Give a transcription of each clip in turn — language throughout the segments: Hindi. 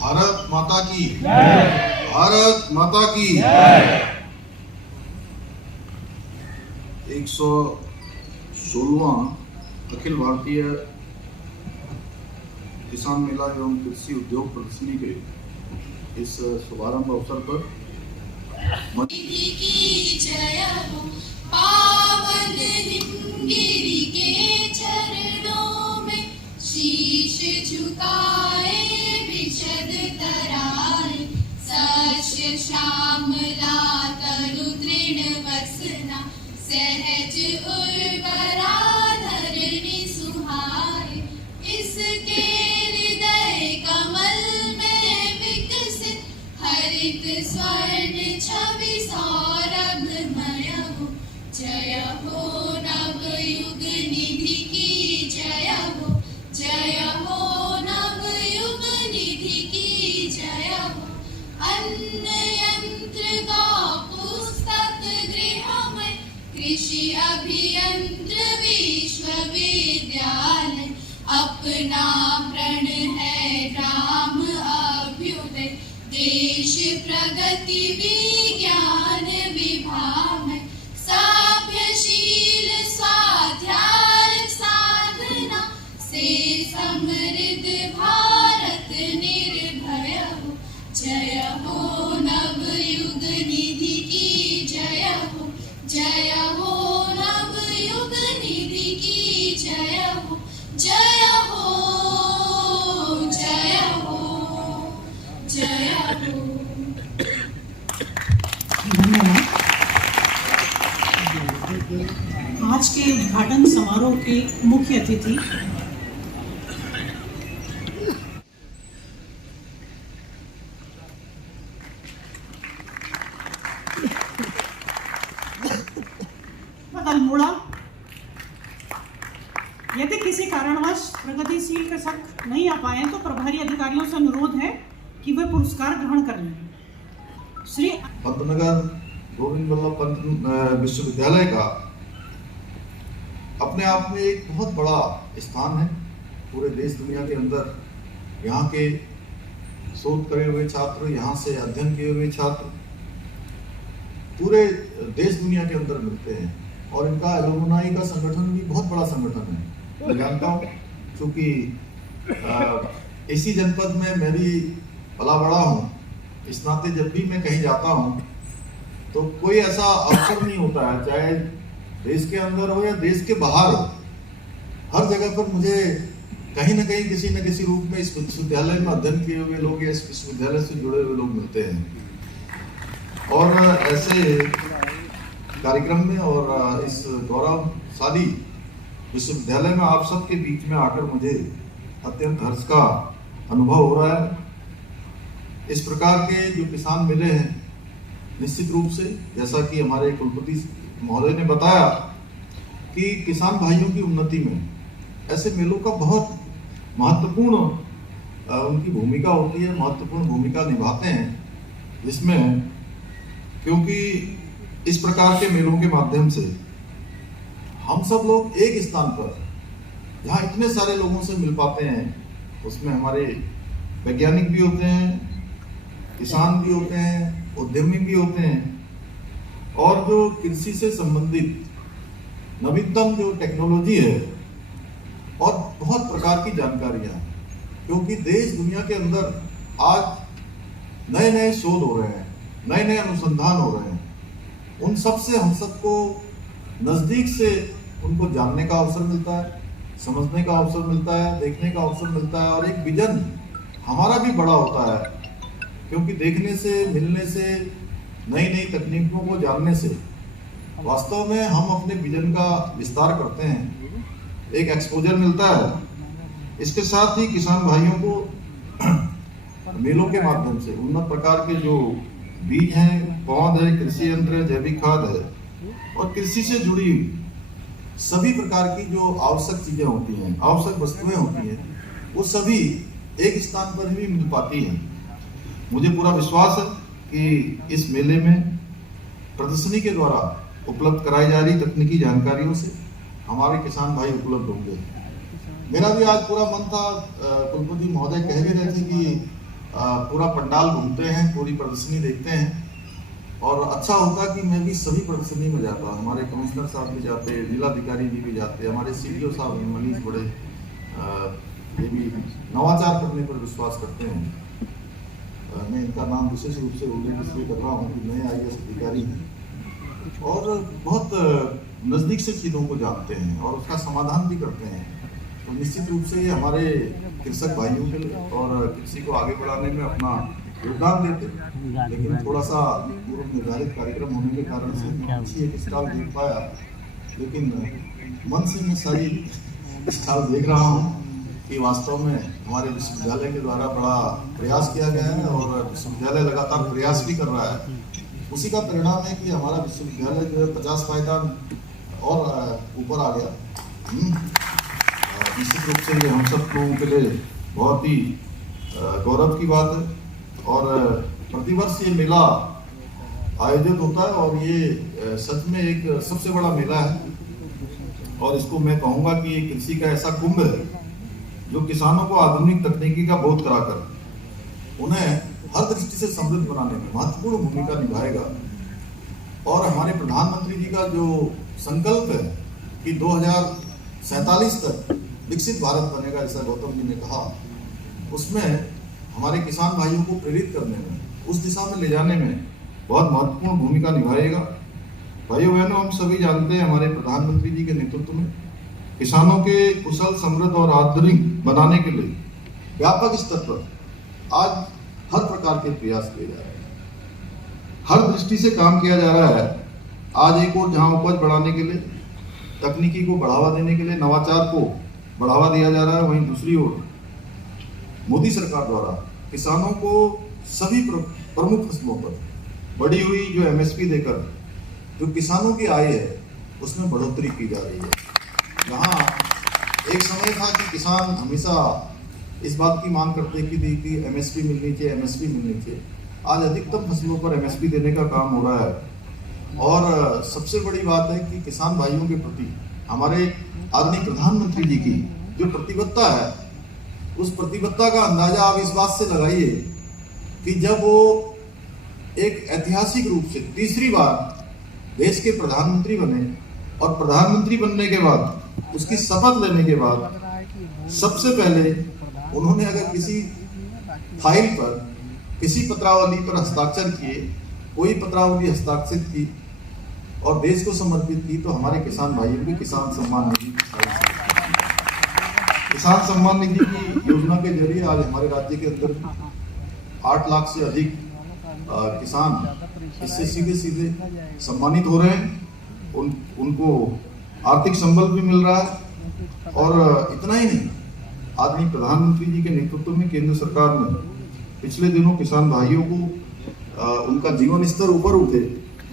भारत माता की, भारत माता की। 116वां अखिल भारतीय किसान मेला एवं कृषि उद्योग प्रदर्शनी के इस शुभारंभ अवसर पर पावन हिमगिरि के चरणों में शीश झुकाए विशद तराए सस्य श्यामला तरु तृण वसना सहज उर्वरा धरणी सुहाए इसके हृदय कमल में विकसित हरित स्वर्ण छवि सौरभमय हो। जय हो नवयुग निधि की जय हो, जय हो नवयुग निधि की जय हो। अन्न यंत्र का पुस्तक गृह में कृषि अभियंत्र विश्वविद्यालय अपना प्रण है ग्राम अभ्युदय देश प्रगति विज्ञान विभाग में सभ्यशील स्वाध्याय साधना से समृद्ध भारत निर्भय हो। जय हो नवयुग निधि की जय हो, जय हो नवयुग निधि की जय हो, जय हो, जय हो, जय हो। आज के उद्घाटन समारोह के मुख्य अतिथि अल्मोड़ा, यदि किसी कारणवश प्रगतिशील कृषक नहीं आ पाए तो प्रभारी अधिकारियों से अनुरोध है कि वे पुरस्कार ग्रहण कर लें। श्री पंतनगर गोविंद वल्लभ पंत विश्वविद्यालय का अपने आप में एक बहुत बड़ा स्थान है पूरे देश दुनिया के अंदर। यहाँ के शोध करे हुए छात्र, यहाँ से अध्ययन किए हुए छात्र पूरे देश दुनिया के अंदर मिलते हैं और इनका एलुमनाई का संगठन भी बहुत बड़ा संगठन है। मैं जानता हूँ क्योंकि इसी जनपद में मैं भी पला बड़ा हूँ, इस नाते जब भी मैं कहीं जाता हूँ तो कोई ऐसा अवसर नहीं होता है, चाहे देश के अंदर हो या देश के बाहर हो, हर जगह पर मुझे कहीं ना कहीं किसी न किसी रूप में इस विश्वविद्यालय में अध्ययन किए हुए लोग या इस विश्वविद्यालय से जुड़े हुए लोग मिलते हैं। और ऐसे कार्यक्रम में और इस गौरवशाली विश्वविद्यालय में आप सबके बीच में आकर मुझे अत्यंत हर्ष का अनुभव हो रहा है। इस प्रकार के जो किसान मेले हैं, निश्चित रूप से जैसा कि हमारे कुलपति महोदय ने बताया कि किसान भाइयों की उन्नति में ऐसे मेलों का बहुत महत्वपूर्ण उनकी भूमिका होती है, महत्वपूर्ण भूमिका निभाते हैं। जिसमें क्योंकि इस प्रकार के मेलों के माध्यम से हम सब लोग एक स्थान पर जहाँ इतने सारे लोगों से मिल पाते हैं, उसमें हमारे वैज्ञानिक भी होते हैं, किसान भी होते हैं, उद्यमी भी होते हैं और जो कृषि से संबंधित नवीनतम जो टेक्नोलॉजी है और बहुत प्रकार की जानकारियां, क्योंकि देश दुनिया के अंदर आज नए नए शोध हो रहे हैं, नए नए अनुसंधान हो रहे हैं। उन सब से हम सबको नजदीक से उनको जानने का अवसर मिलता है, समझने का अवसर मिलता है, देखने का अवसर मिलता है और एक विजन हमारा भी बड़ा होता है, क्योंकि देखने से, मिलने से, नई नई तकनीकों को जानने से वास्तव में हम अपने विजन का विस्तार करते हैं, एक एक्सपोजर मिलता है। इसके साथ ही किसान भाइयों को मेलों के माध्यम से उन्नत प्रकार के जो बीज हैं, पौध है, कृषि यंत्र है, जैविक खाद है और कृषि से जुड़ी सभी प्रकार की जो आवश्यक चीजें होती हैं, आवश्यक वस्तुएं होती हैं, वो सभी एक स्थान पर ही मिल पाती हैं। मुझे पूरा विश्वास है कि इस मेले में प्रदर्शनी के द्वारा उपलब्ध कराई जा रही तकनीकी जानकारियों से हमारे किसान भाई उपलब्ध होंगे मेरा भी आज पूरा मन था, कुलपति महोदय कह भी रहे थे कि पूरा पंडाल घूमते हैं, पूरी प्रदर्शनी देखते हैं, और अच्छा होता कि मैं भी सभी प्रदर्शनी में जाता। हमारे कमिश्नर साहब भी जाते, जिलाधिकारी जी भी जाते, हमारे सीडीओ साहब मनीष बड़े ये भी नवाचार करने पर विश्वास करते हैं। मैं इनका नाम विशेष रूप से उल्लेख इसलिए कर रहा हूँ कि नए IAS अधिकारी हैं और बहुत नज़दीक से चीज़ों को जानते हैं और उसका समाधान भी करते हैं। तो निश्चित रूप से ये हमारे कृषक भाइयों के लिए और कृषि को आगे बढ़ाने में अपना योगदान देते, लेकिन थोड़ा सा पूर्व निर्धारित कार्यक्रम होने के कारण से मैं अच्छी एक स्टॉल देख पाया, लेकिन मन से मैं सारी स्टॉल देख रहा हूँ कि वास्तव में हमारे विश्वविद्यालय के द्वारा बड़ा प्रयास किया गया है और विश्वविद्यालय लगातार प्रयास भी कर रहा है। उसी का परिणाम है कि हमारा विश्वविद्यालय जो है 50 पायदान और ऊपर आ गया। निश्चित रूप से ये हम सब लोगों के लिए बहुत ही गौरव की बात है और प्रतिवर्ष ये मेला आयोजित होता है और ये सच में एक सबसे बड़ा मेला है और इसको मैं कहूँगा कि ये कृषि का ऐसा कुंभ है जो किसानों को आधुनिक तकनीकी का बोध कराकर उन्हें हर दृष्टि से समृद्ध बनाने में महत्वपूर्ण भूमिका निभाएगा। और हमारे प्रधानमंत्री जी का जो संकल्प है कि 2047 तक विकसित भारत बनेगा, ऐसा गौतम जी ने कहा, उसमें हमारे किसान भाइयों को प्रेरित करने में, उस दिशा में ले जाने में बहुत महत्वपूर्ण भूमिका निभाएगा। भाइयों बहनों, हम सभी जानते हैं हमारे प्रधानमंत्री जी के नेतृत्व में किसानों के कुशल, समृद्ध और आधुनिक बनाने के लिए व्यापक स्तर पर आज हर प्रकार के प्रयास किए जा रहे हैं, हर दृष्टि से काम किया जा रहा है। आज एक और जहां उपज बढ़ाने के लिए, तकनीकी को बढ़ावा देने के लिए, नवाचार को बढ़ावा दिया जा रहा है, वहीं दूसरी ओर मोदी सरकार द्वारा किसानों को सभी प्रमुख फसलों पर बढ़ी हुई जो MSP देकर जो किसानों की आय है उसमें बढ़ोतरी की जा रही है। जहाँ एक समय था कि किसान हमेशा इस बात की मांग करते कि MSP मिलनी चाहिए, MSP मिलनी चाहिए, आज अधिकतम फसलों पर MSP देने का काम हो रहा है। और सबसे बड़ी बात है कि किसान भाइयों के प्रति हमारे आदरणीय प्रधानमंत्री जी की जो प्रतिबद्धता है, उस प्रतिबद्धता का अंदाजा आप इस बात से लगाइए कि जब वो एक ऐतिहासिक रूप से तीसरी बार देश के प्रधानमंत्री बने और प्रधानमंत्री बनने के बाद उसकी शपथ लेने के बाद सबसे पहले उन्होंने अगर किसी फाइल पर, किसी पत्रावली पर हस्ताक्षर किए, कोई पत्रावली हस्ताक्षरित की और देश को समर्पित की, तो हमारे किसान भाइयों की किसान सम्मान निधि, किसान सम्मान निधि की योजना के जरिए आज हमारे राज्य के अंदर 8 लाख से अधिक किसान इससे सीधे सीधे सम्मानित हो रहे हैं। उनको आर्थिक संबल भी मिल रहा है और इतना ही नहीं, आदरणीय प्रधानमंत्री जी के नेतृत्व में केंद्र सरकार ने पिछले दिनों किसान भाइयों को उनका जीवन स्तर ऊपर उठे,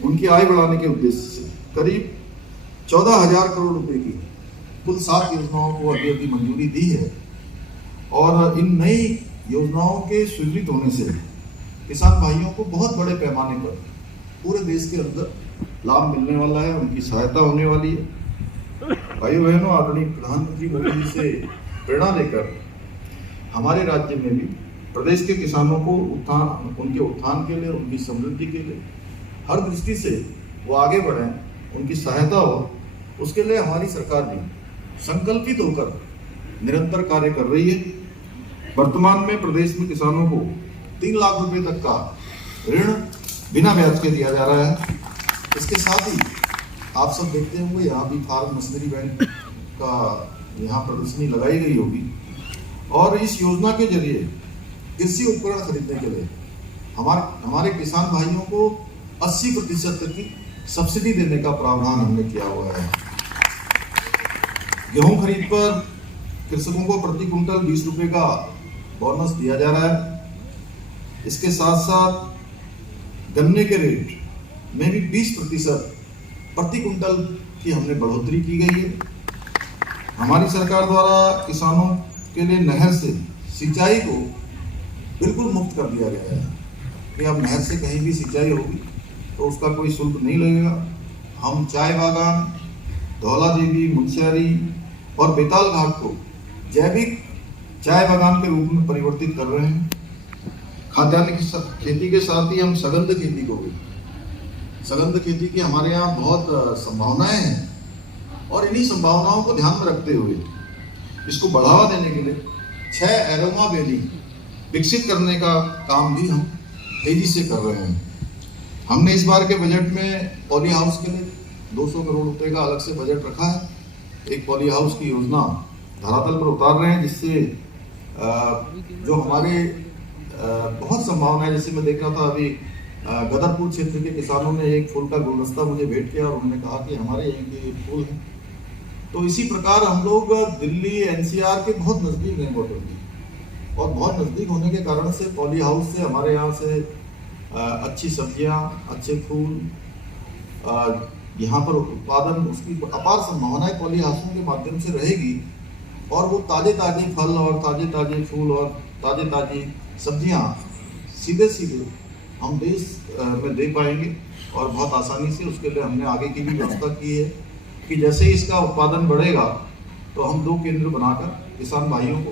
उनकी आय बढ़ाने के उद्देश्य से करीब 14,000 करोड़ रुपए की कुल 7 योजनाओं को अभी मंजूरी दी है। और इन नई योजनाओं के स्वीकृत होने से किसान भाइयों को बहुत बड़े पैमाने पर पूरे देश के अंदर लाभ मिलने वाला है, उनकी सहायता होने वाली है। भाइयों बहनों, आदरणीय प्रधानमंत्री मोदी जी से प्रेरणा लेकर हमारे राज्य में भी प्रदेश के किसानों को उत्थान, उनके उत्थान के लिए, उनकी समृद्धि के लिए हर दृष्टि से वो आगे बढ़ें, उनकी सहायता हो, उसके लिए हमारी सरकार भी संकल्पित होकर निरंतर कार्य कर रही है। वर्तमान में प्रदेश में किसानों को 3 लाख रुपए तक का ऋण बिना ब्याज के दिया जा रहा है। इसके साथ ही आप सब देखते होंगे यहाँ भी फार्म मशीनरी बैंक का यहाँ प्रदर्शनी लगाई गई होगी और इस योजना के जरिए कृषि उपकरण खरीदने के लिए हमारे किसान भाइयों को 80% तक की सब्सिडी देने का प्रावधान हमने किया हुआ है। गेहूं खरीद पर कृषकों को प्रति कुंटल 20 रुपए का बोनस दिया जा रहा है। इसके साथ साथ गन्ने के रेट में भी 20% प्रति कुंटल की हमने बढ़ोतरी की गई है। हमारी सरकार द्वारा किसानों के लिए नहर से सिंचाई को बिल्कुल मुक्त कर दिया गया है कि अब नहर से कहीं भी सिंचाई होगी तो उसका कोई शुल्क नहीं लगेगा। हम चाय बागान, धौला देवी, मुंशियारी और बेताल घाट को जैविक चाय बागान के रूप में परिवर्तित कर रहे हैं। खाद्यान्न की खेती के साथ ही हम सगंध खेती को भी, सगंध खेती की हमारे यहाँ बहुत संभावनाएं हैं और इन्हीं संभावनाओं को ध्यान में रखते हुए इसको बढ़ावा देने के लिए 6 एरोमा वैली विकसित करने का काम भी हम तेजी से कर रहे हैं। हमने इस बार के बजट में पॉली हाउस के लिए 200 करोड़ रुपए का अलग से बजट रखा है। एक पॉली हाउस की योजना धरातल पर उतार रहे हैं, जिससे जो हमारे बहुत संभावना है। जैसे मैं देख रहा था अभी गदरपुर क्षेत्र के किसानों ने एक फूल का गुलदस्ता मुझे भेंट किया और उन्होंने कहा कि हमारे यहाँ के फूल हैं। तो इसी प्रकार हम लोग दिल्ली एनसीआर के बहुत नज़दीक हैं बॉर्डर में, और बहुत नज़दीक होने के कारण से पॉली हाउस से हमारे यहाँ से अच्छी सब्जियाँ, अच्छे फूल, यहाँ पर उत्पादन, उसकी अपार संभावनाएं पॉली हाउसों के माध्यम से रहेगी। और वो ताजे ताजे फल और ताजे ताजे फूल और ताजे ताजी सब्जियाँ सीधे सीधे हम देश में दे पाएंगे और बहुत आसानी से। उसके लिए हमने आगे की भी व्यवस्था की है कि जैसे ही इसका उत्पादन बढ़ेगा तो हम 2 केंद्र बनाकर किसान भाइयों को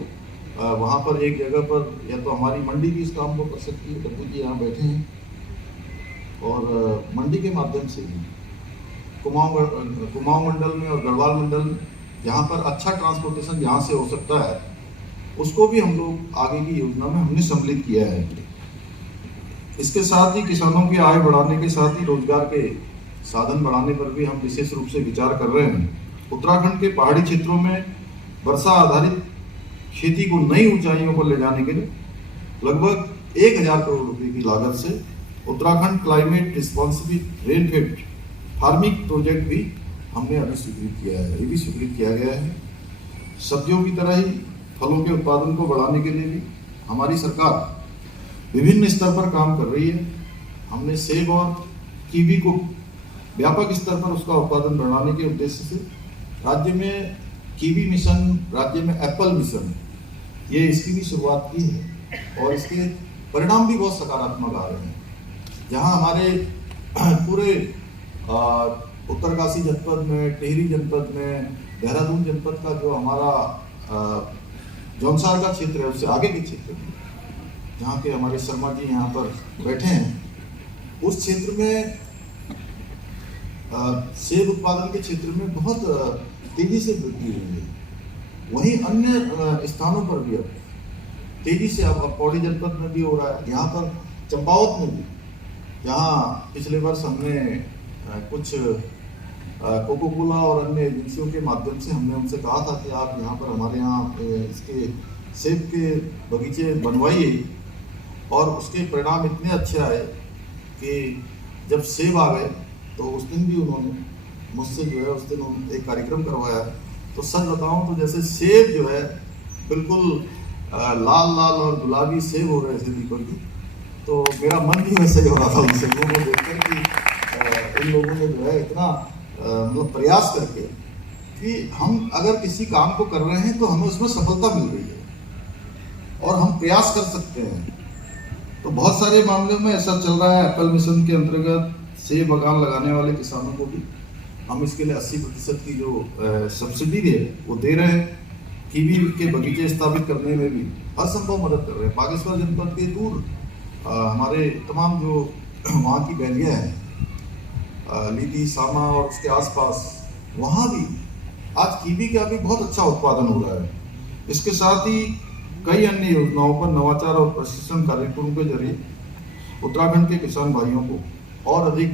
वहाँ पर एक जगह पर, या तो हमारी मंडी भी इस काम को कर सकती है, डब्बू जी यहाँ बैठे हैं, और मंडी के माध्यम से भी कुमाऊं मंडल में और गढ़वाल मंडल में जहाँ पर अच्छा ट्रांसपोर्टेशन जहाँ से हो सकता है, उसको भी हम लोग आगे की योजना में हमने सम्मिलित किया है। इसके साथ ही किसानों की आय बढ़ाने के साथ ही रोजगार के साधन बढ़ाने पर भी हम विशेष रूप से विचार कर रहे हैं। उत्तराखंड के पहाड़ी क्षेत्रों में वर्षा आधारित खेती को नई ऊंचाइयों पर ले जाने के लिए लगभग 1000 करोड़ रुपए की लागत से Uttarakhand climate responsibility rainfed farming project भी हमने अभी स्वीकृत किया है। ये भी स्वीकृत किया गया है। सब्जियों की तरह ही फलों के उत्पादन को बढ़ाने के लिए भी हमारी सरकार विभिन्न स्तर पर काम कर रही है। हमने सेब और कीवी को व्यापक स्तर पर उसका उत्पादन बढ़ाने के उद्देश्य से राज्य में कीवी मिशन, राज्य में एप्पल मिशन, ये इसकी भी शुरुआत की है और इसके परिणाम भी बहुत सकारात्मक आ रहे हैं। जहां हमारे पूरे उत्तरकाशी जनपद में, टिहरी जनपद में, देहरादून जनपद का जो हमारा जौनसार का क्षेत्र है, उससे आगे के क्षेत्र में जहाँ के हमारे शर्मा जी यहाँ पर बैठे हैं, उस क्षेत्र में सेब उत्पादन के क्षेत्र में बहुत तेजी से वृद्धि हुई है। वहीं अन्य स्थानों पर भी अब तेजी से अब पौड़ी जनपद में भी हो रहा है, यहाँ पर चंपावत में भी, जहाँ पिछले वर्ष हमने कुछ कोको कोला और अन्य एजेंसियों के माध्यम से हमने उनसे कहा था कि आप यहाँ पर हमारे यहाँ इसके सेब के बगीचे बनवाइए, और उसके परिणाम इतने अच्छे आए कि जब सेब आ गए तो उस दिन भी उन्होंने मुझसे जो है उस दिन एक कार्यक्रम करवाया। तो सच बताऊं तो जैसे सेब जो है बिल्कुल लाल लाल और गुलाबी सेब हो रहे थे दीपक जी, तो मेरा मन भी वैसे ही हो रहा था उन सेबों को देखकर कि इन लोगों ने जो है इतना मतलब प्रयास करके कि हम अगर किसी काम को कर रहे हैं तो हमें उसमें सफलता मिल रही है और हम प्रयास कर सकते हैं। तो बहुत सारे मामलों में ऐसा चल रहा है। एप्पल मिशन के अंतर्गत सेब बागान लगाने वाले किसानों को भी हम इसके लिए 80% की जो सब्सिडी है वो दे रहे हैं। कीवी के बगीचे स्थापित करने में भी हर संभव मदद कर रहे हैं। बागेश्वर जनपद के दूर हमारे तमाम जो वहाँ की वैलियाँ हैं, लीदी, सामा और उसके आसपास, वहाँ भी आज कीवी का भी बहुत अच्छा उत्पादन हो रहा है। इसके साथ ही कई अन्य योजनाओं पर नवाचार और प्रशिक्षण कार्यक्रमों के जरिए उत्तराखंड के किसान भाइयों को और अधिक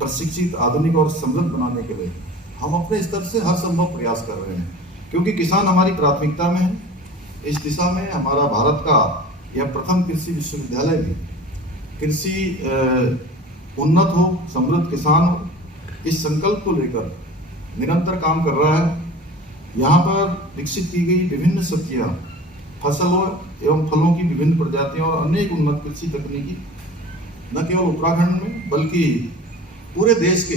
प्रशिक्षित, आधुनिक और समृद्ध बनाने के लिए हम अपने स्तर से हर संभव प्रयास कर रहे हैं, क्योंकि किसान हमारी प्राथमिकता में है। इस दिशा में हमारा भारत का यह प्रथम कृषि विश्वविद्यालय भी कृषि उन्नत हो, समृद्ध किसान हो, इस संकल्प को लेकर निरंतर काम कर रहा है। यहाँ पर विकसित की गई विभिन्न सब्जियाँ, फसलों एवं फलों की विभिन्न प्रजातियां और अनेक उन्नत कृषि तकनीकी न केवल उत्तराखंड में बल्कि पूरे देश के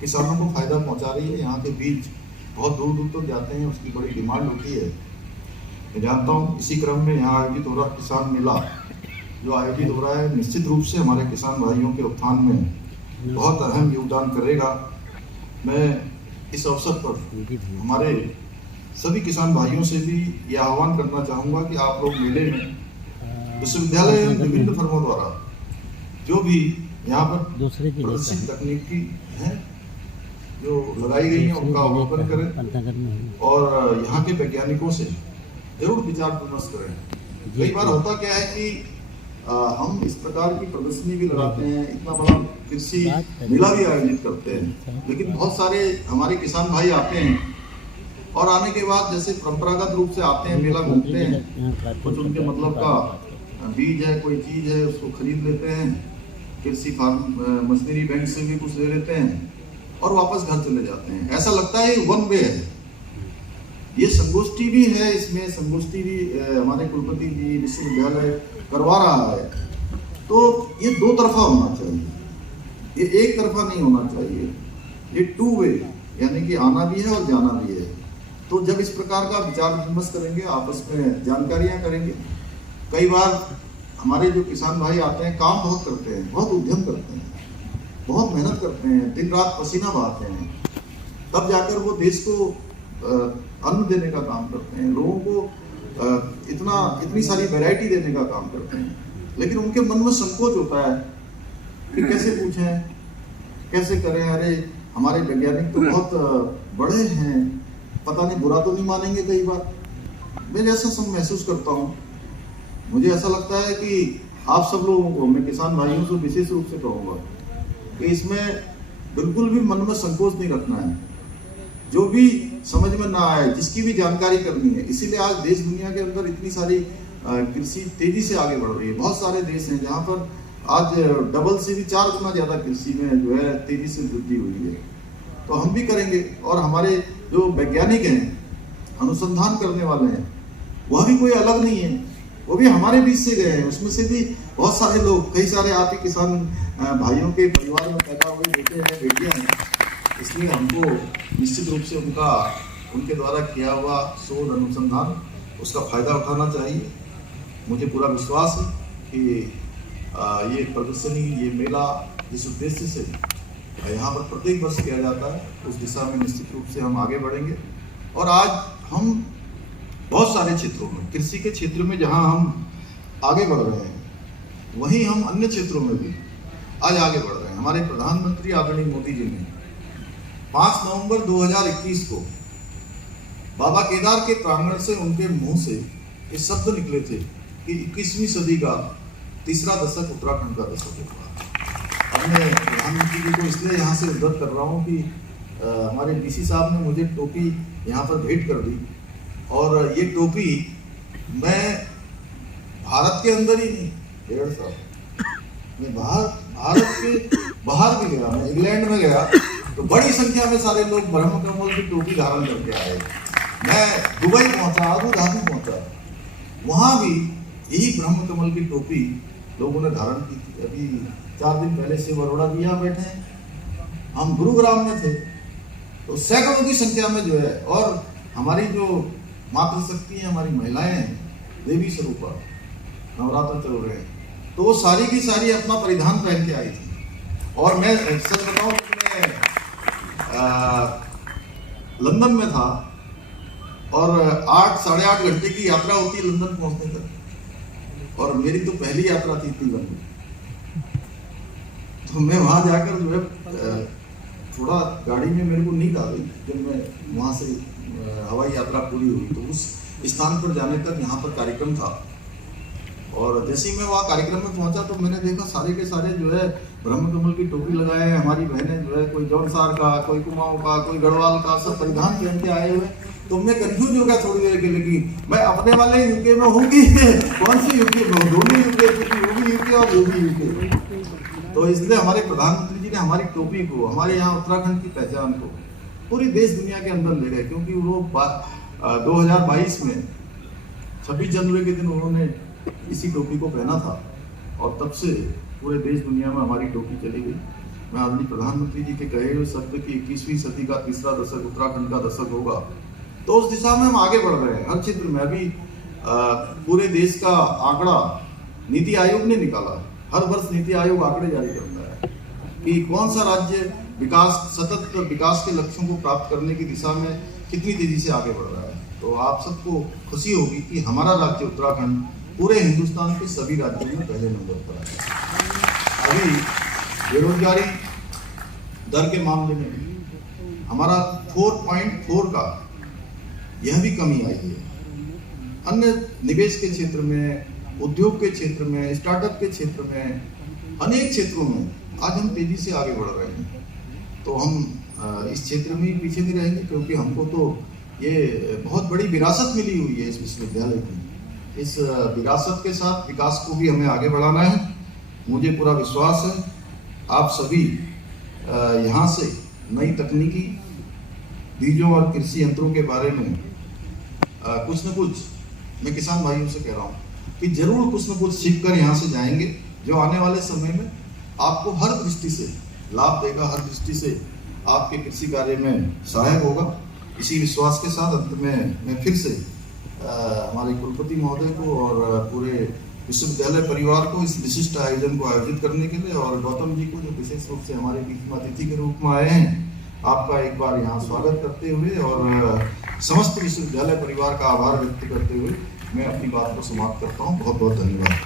किसानों को फायदा पहुंचा रही है। यहाँ के बीज बहुत दूर दूर तक जाते हैं, उसकी बड़ी डिमांड होती है। मैं जानता हूँ इसी क्रम में यहाँ आयोजित हो रहा किसान मेला जो आयोजित हो रहा है, निश्चित रूप से हमारे किसान भाइयों के उत्थान में बहुत अहम योगदान करेगा। मैं इस अवसर पर हमारे सभी किसान भाइयों से भी यह आह्वान करना चाहूँगा कि आप लोग मेले में विश्वविद्यालय एवं विभिन्न फर्मों द्वारा जो भी यहाँ पर दूसरे प्रदर्शित तकनीकी है जो लगाई गई है उनका अवलोकन करें और यहाँ के वैज्ञानिकों से जरूर विचार विमर्श करें। कई बार होता क्या है कि हम इस प्रकार की प्रदर्शनी भी लगाते हैं, इतना बड़ा कृषि मेला भी आयोजित करते हैं, लेकिन बहुत सारे हमारे किसान भाई आते हैं और आने के बाद जैसे परंपरागत रूप से आते हैं, मेला घूमते हैं, कुछ उनके मतलब का बीज है, कोई चीज है, उसको खरीद लेते हैं, कृषि फार्म मशीनरी बैंक से भी कुछ ले लेते हैं और वापस घर चले जाते हैं। ऐसा लगता है वन वे है। ये संगोष्ठी भी है, इसमें संगोष्ठी भी हमारे कुलपति जी विश्वविद्यालय करवा रहा है, तो ये दो तरफा होना चाहिए, ये एक तरफा नहीं होना चाहिए, ये टू वे, यानी कि आना भी है और जाना भी है। तो जब इस प्रकार का विचार विमर्श करेंगे, आपस में जानकारियां करेंगे। कई बार हमारे जो किसान भाई आते हैं काम बहुत करते हैं, बहुत उद्यम करते हैं, बहुत मेहनत करते हैं, दिन रात पसीना बहाते हैं, तब जाकर वो देश को अन्न देने का काम करते हैं, लोगों को इतनी सारी वैरायटी देने का काम करते हैं, लेकिन उनके मन में संकोच होता है कि कैसे पूछें, कैसे करें, अरे हमारे वैज्ञानिक तो बहुत बड़े हैं, पता नहीं बुरा तो नहीं मानेंगे। कई बार मैं जैसा सब महसूस करता हूँ, मुझे ऐसा लगता है कि आप सब लोगों को, मैं किसान भाइयों से विशेष रूप से कहूँगा कि इसमें बिल्कुल भी मन में संकोच नहीं रखना है। जो भी समझ में ना आए, जिसकी भी जानकारी करनी है, इसीलिए आज देश दुनिया के अंदर इतनी सारी कृषि तेजी से आगे बढ़ रही है। बहुत सारे देश हैं जहाँ पर आज डबल से भी 4 गुना ज्यादा कृषि में जो है तेजी से वृद्धि हुई है। तो हम भी करेंगे और हमारे जो वैज्ञानिक हैं, अनुसंधान करने वाले हैं, वह भी कोई अलग नहीं है, वो भी हमारे बीच से गए हैं। उसमें से भी बहुत सारे लोग, कई सारे आपके किसान भाइयों के परिवार में पैदा हुए बेटे हैं, बेटियां हैं, इसलिए हमको निश्चित रूप से उनके द्वारा किया हुआ शोध अनुसंधान उसका फायदा उठाना चाहिए। मुझे पूरा विश्वास है कि ये प्रदर्शनी, ये मेला जिस उद्देश्य से यहाँ पर प्रत्येक वर्ष किया जाता है, उस दिशा में निश्चित रूप से हम आगे बढ़ेंगे। और आज हम बहुत सारे क्षेत्रों में, कृषि के क्षेत्र में जहाँ हम आगे बढ़ रहे हैं, वहीं हम अन्य क्षेत्रों में भी आज आगे बढ़ रहे हैं। हमारे प्रधानमंत्री आदरणीय मोदी जी ने 5 नवंबर 2021 को बाबा केदार के प्रांगण से उनके मुंह से ये शब्द निकले थे कि 21वीं सदी का तीसरा दशक उत्तराखंड का दशक होगा। अपने प्रधानमंत्री जी को इसलिए यहाँ से उद्धृत कर रहा हूँ कि हमारे डीसी साहब ने मुझे टोपी यहाँ पर भेंट कर दी, और ये टोपी मैं भारत के अंदर ही नहीं, 1.5 साल मैं भारत के बाहर भी गया, मैं इंग्लैंड में गया तो बड़ी संख्या में सारे लोग ब्रह्म कमल की टोपी धारण करके आए। मैं दुबई पहुंचा, अबू धाबी पहुंचा, वहां भी यही ब्रह्म कमल की टोपी लोगों ने धारण की थी। अभी 4 दिन पहले से बड़ौदा भी यहाँ बैठे हैं, हम गुरुग्राम में थे, तो सैकड़ों की संख्या में जो है, और हमारी जो मातृशक्ति है, हमारी महिलाएं हैं, देवी स्वरूपा, नवरात्र चल रहे हैं, तो वो सारी की सारी अपना परिधान पहन के आई थी। और मैं सच बताऊं कि मैं लंदन में था और 8 साढ़े 8 घंटे की यात्रा होती है लंदन पहुंचने तक, और मेरी तो पहली यात्रा थी इतनी लंबी। तो मैं वहां जाकर जो है थोड़ा गाड़ी में मेरे को नींद आ गई जब मैं वहां से हवाई यात्रा पूरी हुई। तो उस स्थान पर जाने तक यहाँ पर कार्यक्रम था, और जैसे ही मैं वहाँ कार्यक्रम में पहुंचा तो मैंने देखा सारे के सारे जो है ब्रह्म कमल की टोपी लगाए हैं। हमारी बहनें जो है, कोई जौनसार का, कोई कुमाऊं का, कोई गढ़वाल का, सब परिधान पहन के आए हुए। तो मैं कंफ्यूज हो गया थोड़ी देर के लिए कि मैं अपने वाले यूके में हूँ कि कौन सी यूके में हूँ। दोनों यूके, वो भी यूके और वो भी यूके। तो इसलिए हमारे प्रधानमंत्री जी ने हमारी टोपी को, हमारे यहाँ उत्तराखंड की पहचान को पूरी देश दुनिया के अंदर ले गए, क्योंकि वो 2022 में 26 जनवरी के दिन उन्होंने इसी टोपी को पहना था, और तब से पूरे देश दुनिया में हमारी टोपी चली गई। मैं आदरणीय प्रधानमंत्री जी के कहे हुए शब्द कि 21वीं सदी का तीसरा दशक उत्तराखंड का दशक होगा, तो उस दिशा में हम आगे बढ़ रहे हैं हर क्षेत्र में। अभी पूरे देश का आंकड़ा नीति आयोग ने निकाला, हर वर्ष नीति आयोग आंकड़े जारी करता है कि कौन सा राज्य विकास, सतत विकास के लक्ष्यों को प्राप्त करने की दिशा में कितनी तेजी से आगे बढ़ रहा है। तो आप सबको खुशी होगी कि हमारा राज्य उत्तराखंड पूरे हिंदुस्तान के सभी राज्यों में पहले नंबर पर है। अभी बेरोजगारी दर के मामले में हमारा 4.4 का यह भी कमी आई है। अन्य निवेश के क्षेत्र में, उद्योग के क्षेत्र में, स्टार्टअप के क्षेत्र में, अनेक क्षेत्रों में आज हम तेजी से आगे बढ़ रहे हैं। तो हम इस क्षेत्र में ही पीछे नहीं रहेंगे, क्योंकि हमको तो ये बहुत बड़ी विरासत मिली हुई है इस विश्वविद्यालय की। इस विरासत के साथ विकास को भी हमें आगे बढ़ाना है। मुझे पूरा विश्वास है आप सभी यहाँ से नई तकनीकी बीजों और कृषि यंत्रों के बारे में कुछ न कुछ, मैं किसान भाइयों से कह रहा हूँ कि जरूर कुछ न कुछ सीख कर यहाँ से जाएंगे, जो आने वाले समय में आपको हर दृष्टि से लाभ देगा, हर दृष्टि से आपके कृषि कार्य में सहायक होगा। इसी विश्वास के साथ अंत में मैं फिर से हमारे कुलपति महोदय को और पूरे विश्वविद्यालय परिवार को इस विशिष्ट आयोजन को आयोजित करने के लिए, और गौतम जी को जो विशेष रूप से हमारे बीच में अतिथि के रूप में आए हैं, आपका एक बार यहाँ स्वागत करते हुए और समस्त विश्वविद्यालय परिवार का आभार व्यक्त करते हुए मैं अपनी बात को समाप्त करता हूँ। बहुत बहुत धन्यवाद।